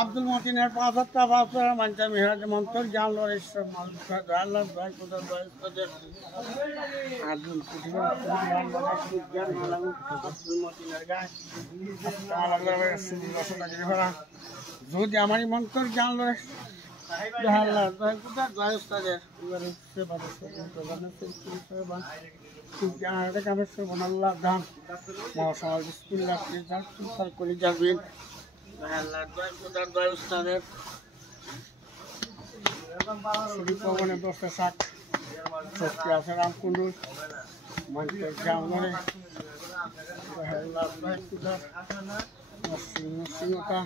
আব্দুল মতিনের ৫০০টা বাচ্চারা মানতে মেহরাজ মন্তর জানলো ঈশ্বর আল্লাহ দয় কোথাও দয় তাদের আব্দুল মতিনের গায়ে যদি আমারই মন্তর জানলো আল্লাহ দয় কোথাও দয় তাদের এবারে আল্লাহ দাম মহাসমাজ বিসমিল্লাহ করে যাবেন আল্লাহ দয় কোথাও দয় উস্তাদের শরীফ ভবনের 10টা শাক শক্তি আছে রামকুণ্ডুর মন্ত্রের জামরে আল্লাহ দয় কোথাও নরসিংহতা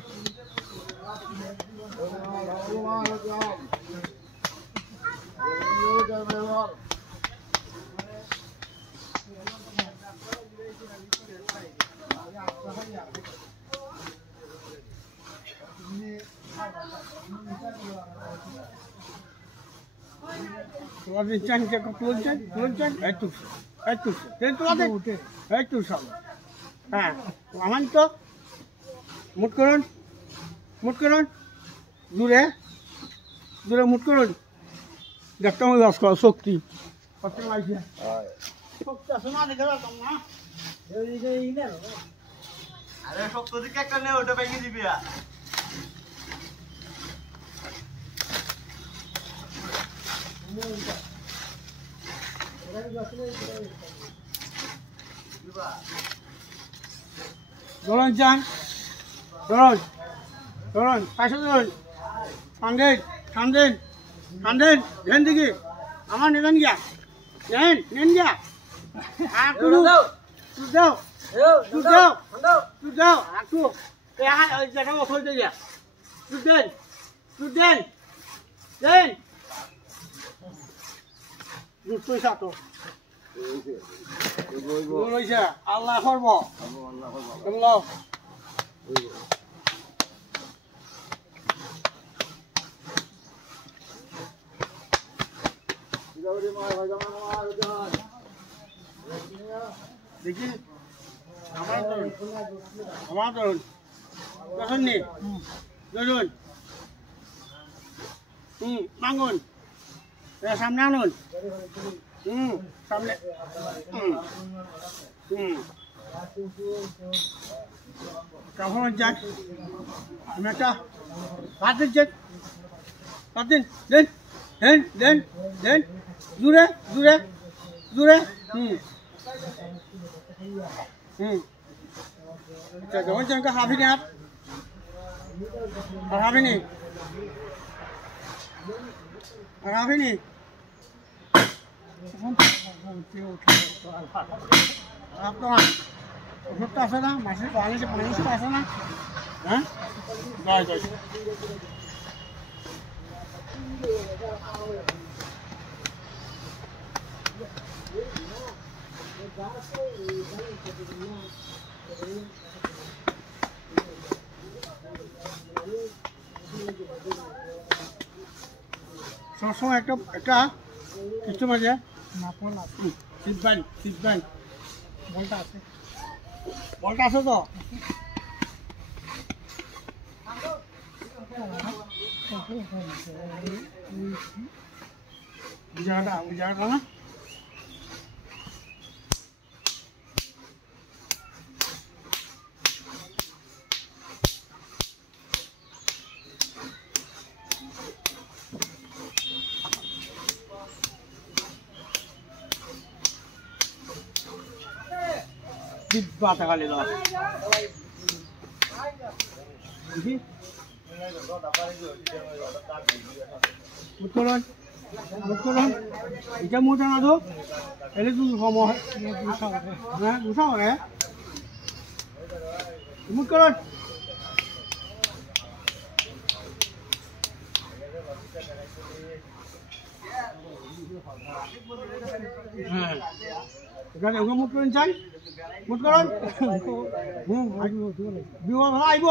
হ্যাঁ আমার তো মুট করুন দূরে দূরে মুট করুন দেখতে আমি বাস করা শক্তি শক্তি আছে না দেখে রাখতাম না আরে শক্ত দিকে একটা নে ওটা ভেঙে দিবি ধরুন চান ধরুন পাশে ধরুন কান্দেন দেন দিকে আমার নেবেন গিয়া নেন গিয়া তুই দাও একটু ওই জায়গা ওষুধ দিয়ে গিয়া তুই দেন পয়সা তো আল্লাহ করব দেখি আমার ধরুন কখন নি ধরুন মাঙ্গুন সামনে আনুন সামনে কখন যান আমি একটা ভাত দিচ্ছেন ভাত দিন দেন জুড়ে যখন জনকে হাফিনি হাফিনি আপনার ওষুধটা আছে না মাসের পানিটা আছে না হ্যাঁ যাই সবসময় একটা কিছু মাঝে সিট বলটা আছে তো ওই জায়গাটা না বাতা খালি দাও দেখি উত্তোলন এটা মোটা না তো এলে তুই সময় হ্যাঁ গুছাও রে উত্তোলন হ্যাঁ এখানে ওকে মুট করেন চাই মুট করেন বিমান ভাড়া আইব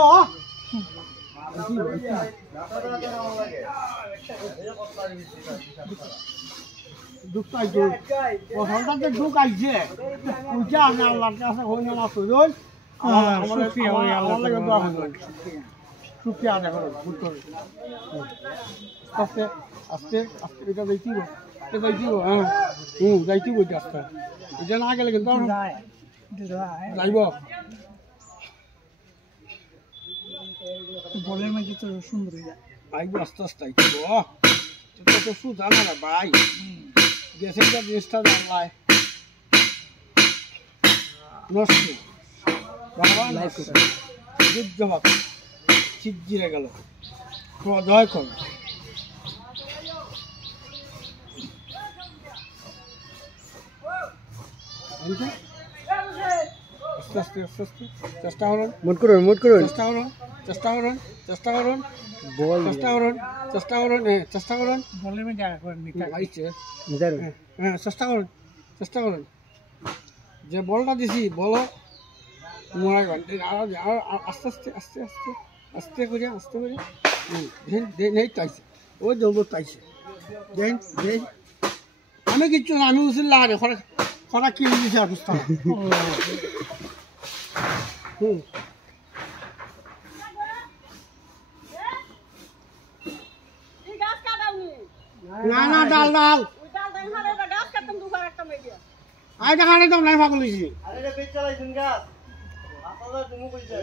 দুঃখ আইছে কথাটাতে দুঃখ আইছে পূজা আল্লাহর কাছে হই না মাছ হইল আমার লাগে দোয়া হইল শুকিয়ে আদা করো ভুল করে আস্তে আস্তে আস্তে এটা যাইতিব এটা যাইতিব হ্যাঁ যাইতিব এটা আস্তে এটা না গেলে কিন্তু যাইব বলের মধ্যে তো সুন্দর হয়ে যায় আইব আস্তে আস্তে আইতিব এটা তো সুদা না ভাই গ্যাসের যা জিনিসটা জানলায় নষ্ট বাবা যুদ্ধ ঠিক জিরে গেল দয়া কর আস্তে আস্তে আস্তে আস্তে চেষ্টা করুন মোট করুন চেষ্টা করুন চেষ্টা করুন চেষ্টা করুন বল চেষ্টা করুন চেষ্টা করুন চেষ্টা করুন বলের মধ্যে আগে করেন আইছে হ্যাঁ চেষ্টা করুন যে বলটা দিছি বলো মোড়াই ঘন্টে আর আস্তে আস্তে আস্তে আস্তে আস্তে করে নেই তাইছে ওই দৌড় তাইছে দেন দেন আমি কিচ্ছু না আমি উচিত লাগে খরা কিনে দিয়েছি আর বুঝতাম না না ডাল ডাল আই টাকা নেই তো নাই পাগল হয়েছি আরে রে বেচ চালাইছেন গাছ আপনারা তুমি কইছে